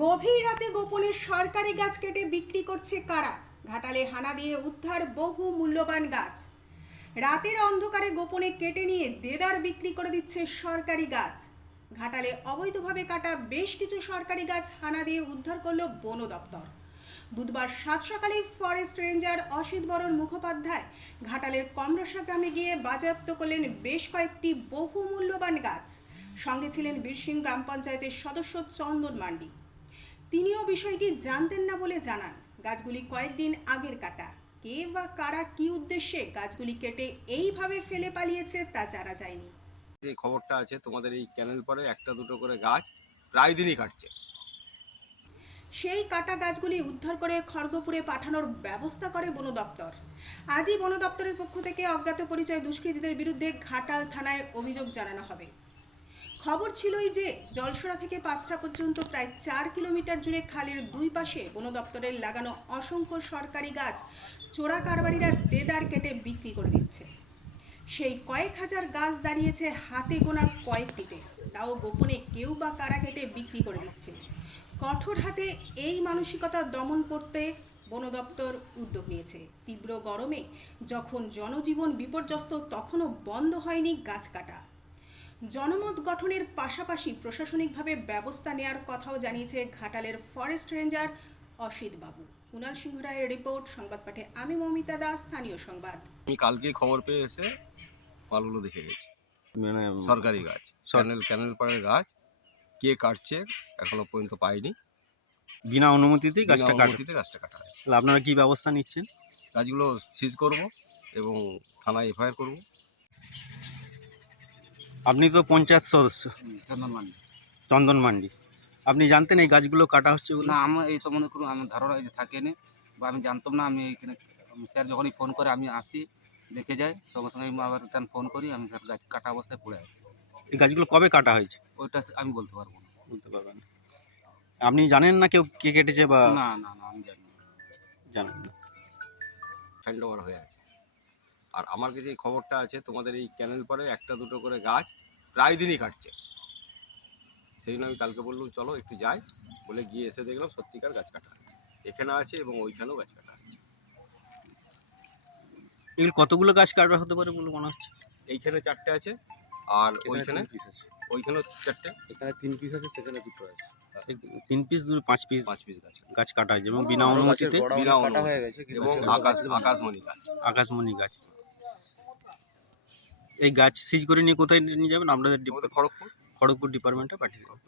গভীর রাতে গোপনে সরকারি গাছ কেটে বিক্রি করছে কারা? ঘাটালে হানা দিয়ে উদ্ধার বহু মূল্যবান গাছ। রাতের অন্ধকারে গোপনে কেটে নিয়ে দেদার বিক্রি করে দিচ্ছে সরকারি গাছ। ঘাটালে অবৈধভাবে কাটা বেশ কিছু সরকারি গাছ হানা দিয়ে উদ্ধার করল বন দপ্তর। বুধবার সাত সকালে ফরেস্ট রেঞ্জার অসিত বরণ মুখোপাধ্যায় ঘাটালের কমরসা গ্রামে গিয়ে বাজেয়াপ্ত করলেন বেশ কয়েকটি বহু মূল্যবান গাছ। সঙ্গে ছিলেন বীরসিং গ্রাম পঞ্চায়েতের সদস্য চন্দন মান্ডি। তিনিও বিষয়টি জানতেন না বলে জানান গাছগুলি কয়েকদিন আগের কাটা। কে বা কারা কি উদ্দেশ্যে গাছগুলি কেটে এইভাবে ফেলে পালিয়েছে তা জানা যায়নি। যে খবরটা আছে তোমাদের এই ক্যানেল পরে একটা দুটো করে গাছ প্রায় দিনই কাটছে। সেই কাটা গাছগুলি উদ্ধার করে খড়গপুরে পাঠানোর ব্যবস্থা করে বন দপ্তর। আজই বন দপ্তরের পক্ষ থেকে অজ্ঞাত পরিচয় দুষ্কৃতীদের বিরুদ্ধে ঘাটাল থানায় অভিযোগ জানানো হবে। খবর ছিলই যে জলসরা থেকে পাথরা পর্যন্ত প্রায় চার কিলোমিটার জুড়ে খালের দুই পাশে বন দপ্তরের লাগানো অসংখ্য সরকারি গাছ চোরা কারবারিরা দেদার কেটে বিক্রি করে দিচ্ছে। সেই কয়েক হাজার গাছ দাঁড়িয়েছে হাতে গোনা কয়েকটিতে। তাও গোপনে কেউ বা কারা কেটে বিক্রি করে দিচ্ছে? কঠোর হাতে এই মানসিকতা দমন করতে বন দপ্তর উদ্যোগ নিয়েছে। তীব্র গরমে যখন জনজীবন বিপর্যস্ত, তখনও বন্ধ হয়নি গাছ কাটা। জনমত গঠনের পাশাপাশি প্রশাসনিকভাবে ব্যবস্থা নেয়ার কথাও জানিয়েছে ঘাটালের ফরেস্ট রেঞ্জার অসিত বাবু। কুণাল সিংহ রায়ের রিপোর্ট সংবাদ পাঠে আমি মমিতা দাস স্থানীয় সংবাদ। আমি কালকে খবর পেয়ে এসে মালগুলো দেখে গেছি। মানে সরকারি গাছ ক্যানেল ক্যানেল পাড়ের গাছ। কে কাটছে এখনও পর্যন্ত পাইনি। বিনা অনুমতিতেই গাছটা কাটতে অনুমতিতে গাছটা কাটা হয়েছে। তাহলে আপনারা কি ব্যবস্থা নিচ্ছেন? গাছগুলো সিজ করব এবং থানায় এফআইআর করব। আপনি তো পঞ্চায়েত সদস্য। চন্দন মান্ডি। চন্দন মান্ডি। আপনি জানতেন এই গাছগুলো কাটা হচ্ছে না আমার এই সম্বন্ধে কোনো আমার ধারণা থাকেনি বা আমি জানতাম না আমি এখানে স্যার যখনই ফোন করে আমি আসি দেখে যাই সঙ্গে সঙ্গে আবার রিটার্ন ফোন করি আমি স্যার গাছ কাটা অবস্থায় পড়ে আছি। এই গাছগুলো কবে কাটা হয়েছে? ওইটা আমি বলতে পারব না। বলতে পারবেন না। আপনি জানেন না কেউ কে কেটেছে বা না না না আমি জানি না। জানেন না। হ্যান্ড ওভার হয়ে আছে। আর আমার কাছে এই খবরটা আছে তোমাদের এই ক্যানেল পরে একটা দুটো করে গাছ প্রায় দিনই কাটছে সেই জন্য আমি কালকে বললাম চলো একটু যাই। বলে গিয়ে এসে দেখলাম সত্যিকার গাছ কাটা আছে এখানে আছে এবং ওইখানেও গাছ কাটা আছে এগুলো কতগুলো গাছ কাটা হতে পারে বলে মনে হচ্ছে? এইখানে চারটে আছে আর ওইখানে পিস আছে। ওইখানেও চারটে। এখানে তিন পিস আছে সেখানে দুটো আছে। তিন পিস দু পাঁচ পিস পাঁচ পিস গাছ গাছ কাটা হয়েছে এবং বিনা অনুমতিতে বিনা অনুমতি। হয়ে গেছে এবং আকাশ আকাশমণি গাছ। আকাশমণি গাছ। এই গাছ সিজ করে নিয়ে কোথায় নিয়ে যাবেন? আপনাদের খড়গপুর। খড়গপুর ডিপার্টমেন্টে পাঠিয়ে দেবেন।